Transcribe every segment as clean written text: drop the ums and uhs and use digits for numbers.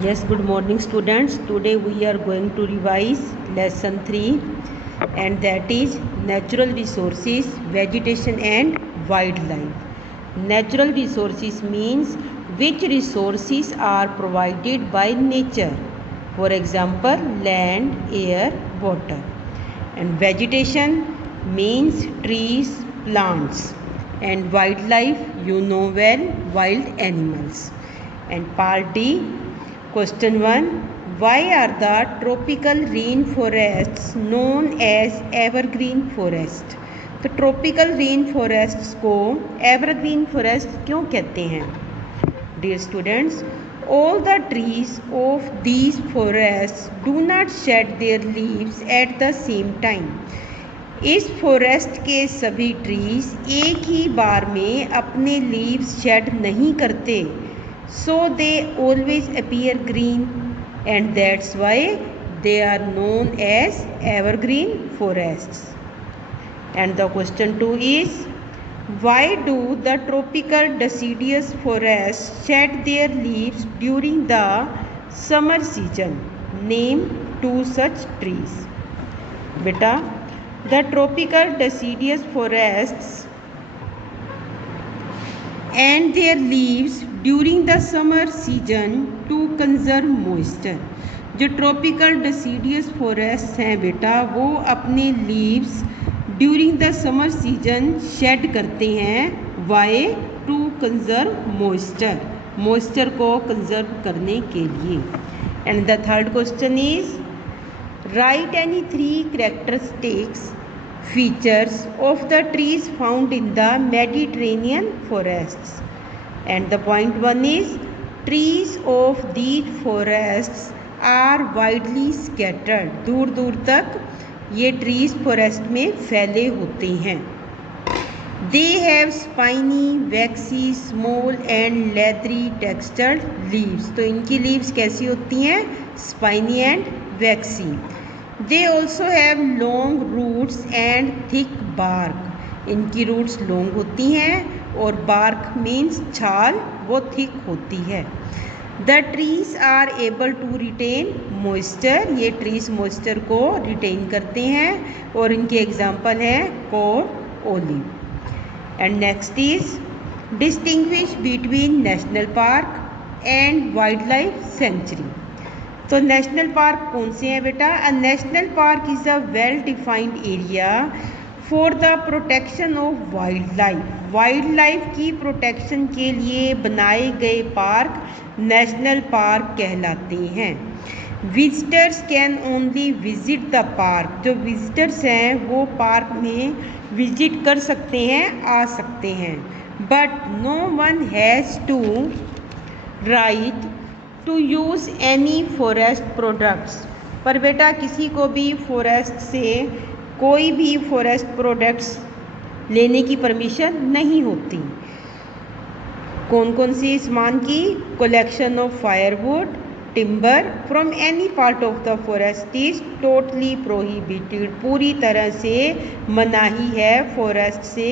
Yes, good morning students. Today we are going to revise lesson 3 and that is natural resources, vegetation and wildlife. Natural resources means which resources are provided by nature. For example, land, air, water. And vegetation means trees, plants. And wildlife, you know well, wild animals. And part D, question 1. Why are the tropical rainforests known as evergreen forest? तो tropical rain forests को evergreen forest क्यों कहते हैं? Dear students, all the trees of these forests do not shed their leaves at the same time. इस forest के सभी trees एक ही बार में अपने लीव्स शेड नहीं करते. So they always appear green and that's why they are known as evergreen forests. And the question 2 is, why do the tropical deciduous forests shed their leaves during the summer season? Name 2 such trees. Beta, the tropical deciduous forests and their leaves during the summer season to conserve moisture. जो tropical deciduous forest हैं बेटा, वो अपने leaves during the summer season shed करते हैं. Why? To conserve moisture, moisture को conserve करने के लिए. And the third question is, write any 3 characteristics features of the trees found in the Mediterranean forests. And the point 1 is, trees of these forests are widely scattered. दूर दूर तक ये trees forest में फैले होते हैं. They have spiny, waxy, small and leathery textured leaves. तो इनकी leaves कैसी होती हैं? Spiny and waxy. They also have long roots and thick bark. इनकी रूट्स लॉन्ग होती हैं और बार्क मीन्स छाल, वो थिक होती है. The trees are able to retain moisture. ये ट्रीज मॉइस्चर को रिटेन करते हैं और इनके एग्जाम्पल हैं cork, olive. And next is, distinguish between national park and wildlife sanctuary. तो नेशनल पार्क कौन से हैं बेटा? A national park is a well defined area for the protection of wildlife. Wildlife की protection के लिए बनाए गए पार्क नेशनल पार्क कहलाते हैं. Visitors can only visit the park. जो विजिटर्स हैं वो पार्क में विजिट कर सकते हैं, आ सकते हैं. But no one has to right to use any forest products. पर बेटा किसी को भी फॉरेस्ट से कोई भी फॉरेस्ट प्रोडक्ट्स लेने की परमिशन नहीं होती. कौन कौन सी सामान की? Collection of firewood, timber from any part of the forest is totally prohibited. पूरी तरह से मनाही है फॉरेस्ट से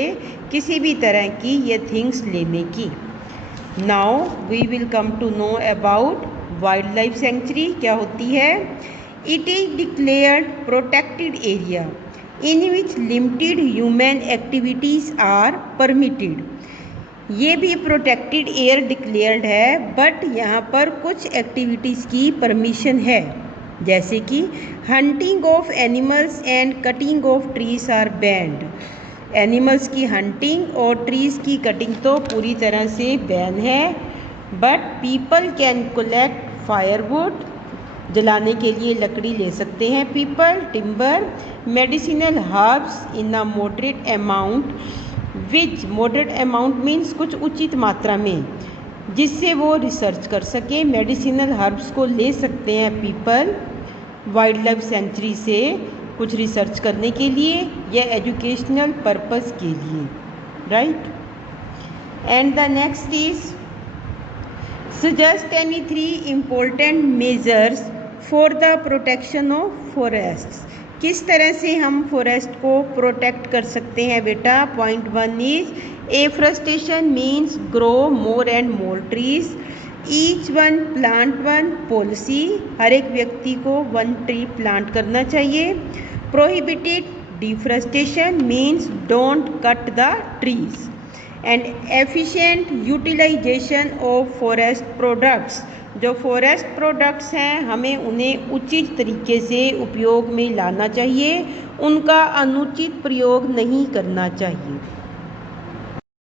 किसी भी तरह की ये थिंग्स लेने की. Now we will come to know about wildlife sanctuary. क्या होती है? It is declared protected area in which limited human activities are permitted. ये भी प्रोटेक्टेड एयर डिक्लेयर्ड है बट यहाँ पर कुछ एक्टिविटीज़ की परमिशन है, जैसे कि hunting of animals and cutting of trees are banned. Animals की हंटिंग और ट्रीज़ की कटिंग तो पूरी तरह से बैन है. But people can collect firewood. जलाने के लिए लकड़ी ले सकते हैं people. Timber, medicinal herbs in a moderate amount. Which moderate amount means कुछ उचित मात्रा में, जिससे वो रिसर्च कर सकें. मेडिसिनल हर्ब्स को ले सकते हैं पीपल वाइल्ड लाइफ सेंचुरी से कुछ रिसर्च करने के लिए या एजुकेशनल पर्पस के लिए. Right. And the next is, suggest any 3 important measures for the protection of forests. किस तरह से हम फॉरेस्ट को प्रोटेक्ट कर सकते हैं बेटा? Point 1 is, afforestation means grow more and more trees. Each one plant one policy, हर एक व्यक्ति को 1 ट्री प्लांट करना चाहिए। Prohibited deforestation means don't cut the trees. And efficient utilisation of forest products, जो फॉरेस्ट प्रोडक्ट्स हैं हमें उन्हें उचित तरीके से उपयोग में लाना चाहिए, उनका अनुचित प्रयोग नहीं करना चाहिए।